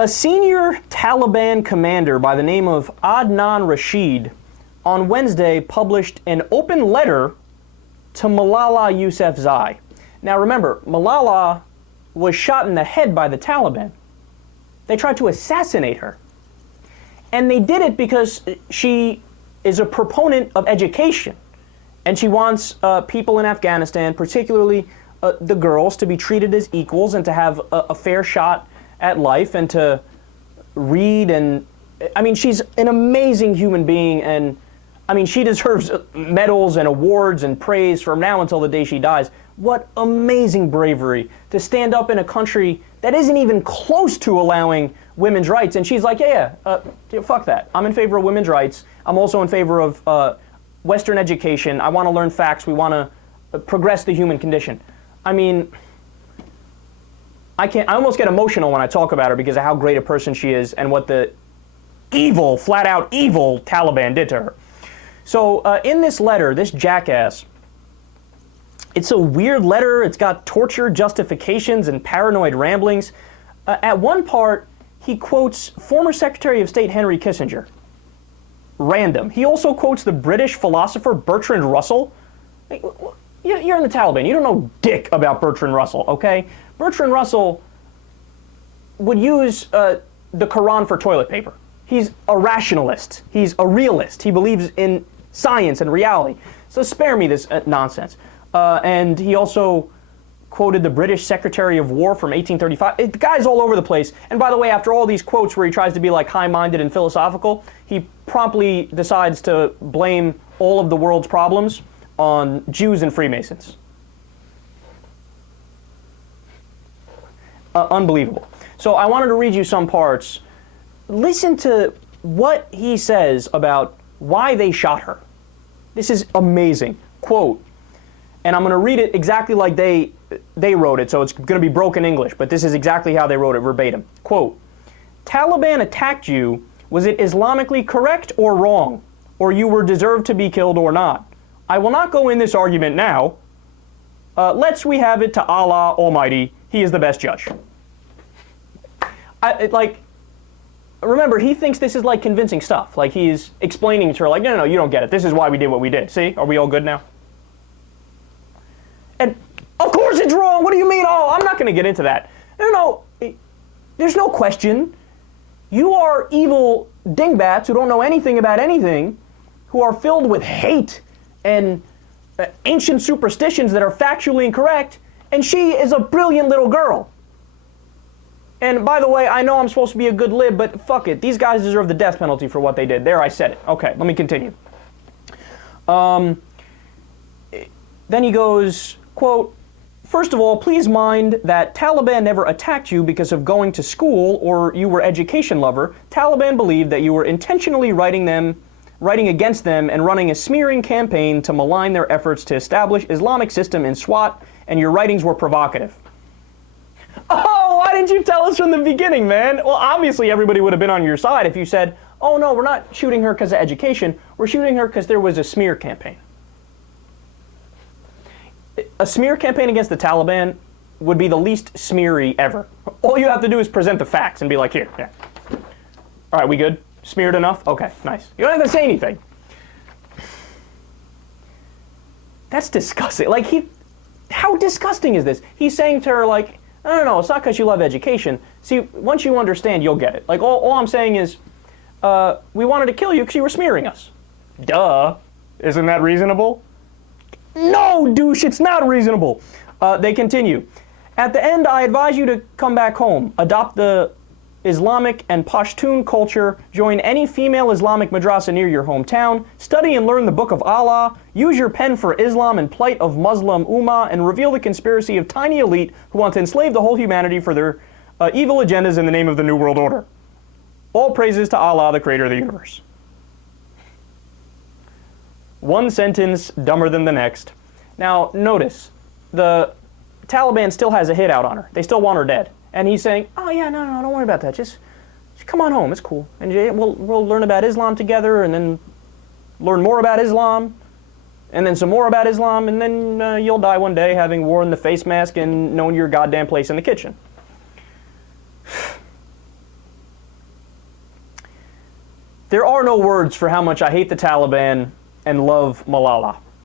A senior Taliban commander by the name of Adnan Rashid on Wednesday published an open letter to Malala Yousafzai. Now remember, Malala was shot in the head by the Taliban. They tried to assassinate her. And they did it because she is a proponent of education. And she wants people in Afghanistan, particularly the girls, to be treated as equals and to have a fair shot at life and to read. And I mean, she's an amazing human being, and I mean, she deserves medals and awards and praise from now until the day she dies. What amazing bravery to stand up in a country that isn't even close to allowing women's rights. And she's like, yeah, fuck that. I'm in favor of women's rights. I'm also in favor of Western education. I want to learn facts. We want to progress the human condition. I mean, I almost get emotional when I talk about her because of how great a person she is and what the evil, flat out evil Taliban did to her. So in this letter, this jackass, it's a weird letter. It's got torture justifications and paranoid ramblings. At one part, he quotes former Secretary of State Henry Kissinger. Random. He also quotes the British philosopher Bertrand Russell. You're in the Taliban. You don't know dick about Bertrand Russell, okay? Bertrand Russell would use the Quran for toilet paper. He's a rationalist. He's a realist. He believes in science and reality. So spare me this nonsense. And he also quoted the British Secretary of War from 1835. The guy's all over the place. And by the way, after all these quotes where he tries to be like high-minded and philosophical, he promptly decides to blame all of the world's problems on Jews and Freemasons. Unbelievable. So I wanted to read you some parts. Listen to what he says about why they shot her. This is amazing. Quote, and I'm going to read it exactly like they wrote it, so it's going to be broken English, but this is exactly how they wrote it verbatim. Quote, Taliban attacked you. Was it Islamically correct or wrong? Or you were deserved to be killed or not? I will not go in this argument now. Let's we have it to Allah Almighty. He is the best judge. Remember, he thinks this is like convincing stuff. Like he's explaining to her, like, no, you don't get it. This is why we did what we did. See? Are we all good now? And of course it's wrong. What do you mean? Oh, I'm not going to get into that. No, there's no question. You are evil dingbats who don't know anything about anything, who are filled with hate and ancient superstitions that are factually incorrect, and she is a brilliant little girl. And by the way, I know I'm supposed to be a good lib, but fuck it. These guys deserve the death penalty for what they did. There, I said it. Okay, let me continue. Then he goes, quote, first of all, please mind that Taliban never attacked you because of going to school or you were education lover. Taliban believed that you were intentionally writing against them and running a smearing campaign to malign their efforts to establish Islamic system in Swat, and your writings were provocative. Oh, why didn't you tell us from the beginning, man? Well, obviously everybody would have been on your side if you said, oh no, we're not shooting her because of education, we're shooting her because there was a smear campaign. A smear campaign against the Taliban would be the least smeary ever. All you have to do is present the facts and be like, here, yeah. All right, we good? Smeared enough? Okay, nice. You don't have to say anything. That's disgusting. Like, how disgusting is this? He's saying to her, like, no, it's not because you love education. See, once you understand, you'll get it. Like, all I'm saying is, we wanted to kill you because you were smearing us. Duh. Isn't that reasonable? No, douche, it's not reasonable. They continue. At the end, I advise you to come back home, adopt the Islamic and Pashtun culture, join any female Islamic madrasa near your hometown, study and learn the Book of Allah, use your pen for Islam and plight of Muslim Ummah, and reveal the conspiracy of tiny elite who want to enslave the whole humanity for their evil agendas in the name of the New World Order. All praises to Allah, the creator of the universe. One sentence dumber than the next. Now, notice, the Taliban still has a hit out on her. They still want her dead. And he's saying, oh yeah, no, don't worry about that. Just come on home, it's cool. And we'll learn about Islam together, and then learn more about Islam, and then some more about Islam, and then you'll die one day having worn the face mask and known your goddamn place in the kitchen. There are no words for how much I hate the Taliban and love Malala.